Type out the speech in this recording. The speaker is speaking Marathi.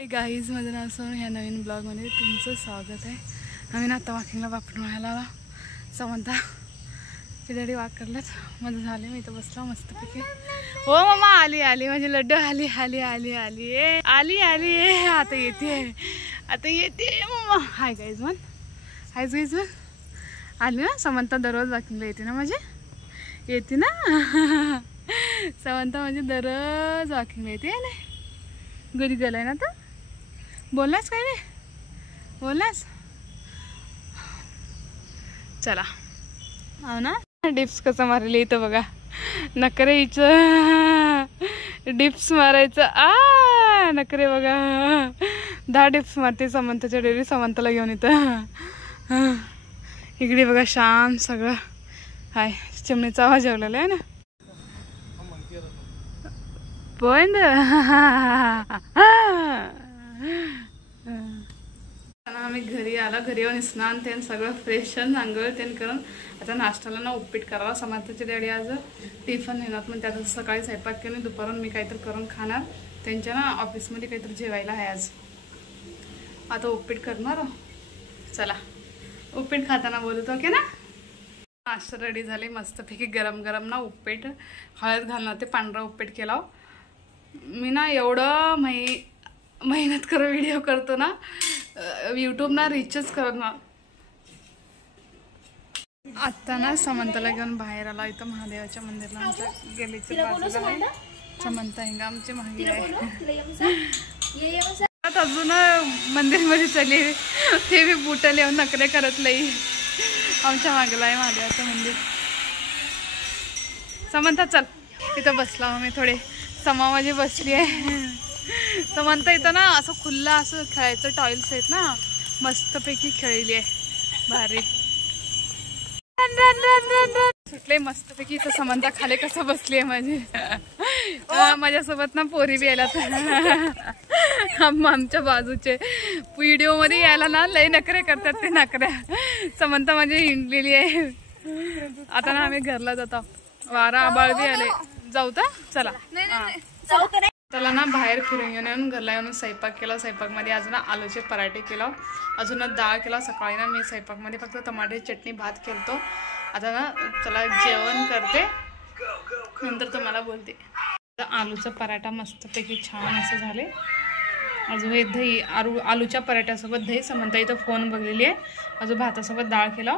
गाईज माझं नाव सोन ह्या नवीन ब्लॉगमध्ये तुमचं स्वागत आहे. आम्ही ना आता वॉकिंगला वापरून व्हायला समंता डॅडी वॉक करलात. माझं झाले मी इथं बसला मस्तपैकी. हो मम्मा आली आली माझी लड्डू आली आली आली आली ए आली आली ए आता येते मम्मा. हाय गाईज मन हाय गाईज मन आली ना. समंता दररोज वॉकिंगला येते ना माझी येते ना. समंता माझी दररोज वॉकिंगला येते ना. घरी गेलाय ना तर बोललास काय रे बोललास. चला हो ना. डिप्स कसं मारले इथं बघा. नकरे हिचं डिप्स मारायचं नकरे बघा. 10 डिप्स मारते समंताच्या डेली. समंताला घेऊन इथं इकडे बघा शांत सगळं हाय. चिमणीचा आवाज जेवलेला आहे ना पण आम्ही घरी आला. घरी येऊन स्नान ते सगळं फ्रेश आंघोळ ते करून आता नाश्त्याला ना उपीट करावा. समर्थाचे डॅडी आज टिफन नेणार पण त्यात सकाळी स्वयंपाक केली. दुपारून मी काहीतरी करून खाणार. त्यांच्या ना ऑफिसमध्ये काहीतरी जेवायला आहे आज. आता उपीट करणार. चला उपीट खाताना बोलतो ओके ना. नाश्ता रेडी झाली मस्तपैकी गरम गरम ना उपीट हळद घालणार. ते पांढरा उपीट केला. मी ना एवढं मेहनत करून व्हिडिओ करतो ना यूट्यूब ना रिचच करणार. आता ना समंताला घेऊन बाहेर आला. इथं महादेवाच्या मंदिरला आमच्या गेलीच्या बाजूला आहे. समंता हिंगा आमची महागी आहे. अजून मंदिरमध्ये चली ते बी बुट लिहून नकरे करत लई. आमच्या मागला आहे महादेवाचं मंदिर. समंता चल इथं बसला मी थोडे. समा माझी बसली आहे. समंता इथं ना असं खुल्ला असं खेळायचं टॉयल्स आहेत ना मस्तपैकी खेळली आहे भारी. सुटले मस्तपैकी. इथं समंता खाली कसं बसली आहे माझी. माझ्यासोबत ना पोरी बी यायला आमच्या बाजूचे व्हिडिओ मध्ये यायला ना लई नखरे करतात ते नखऱ्या. समंता माझी हिंडलेली आहे. आता ना आम्ही घरला जातो. वारा आबाळ बी आले. जाऊ तर चला. त्याला ना बाहेर फिरून येऊन घरला येऊन स्वयंपाक केला. स्वयंपाकमध्ये अजून ना आलूचे पराठे केला. अजून डाळ केला. सकाळी ना मी स्वयंपाकमध्ये फक्त टमाटे चटणी भात केलतो. आता ना चला जेवण करते नंतर तुम्हाला बोलते. आलूचा पराठा मस्तपैकी छान असं झाले. अजून हे दही आलूच्या पराठ्यासोबत दही. समंता इथं फोन बघलेली आहे. अजून भातासोबत डाळ केला.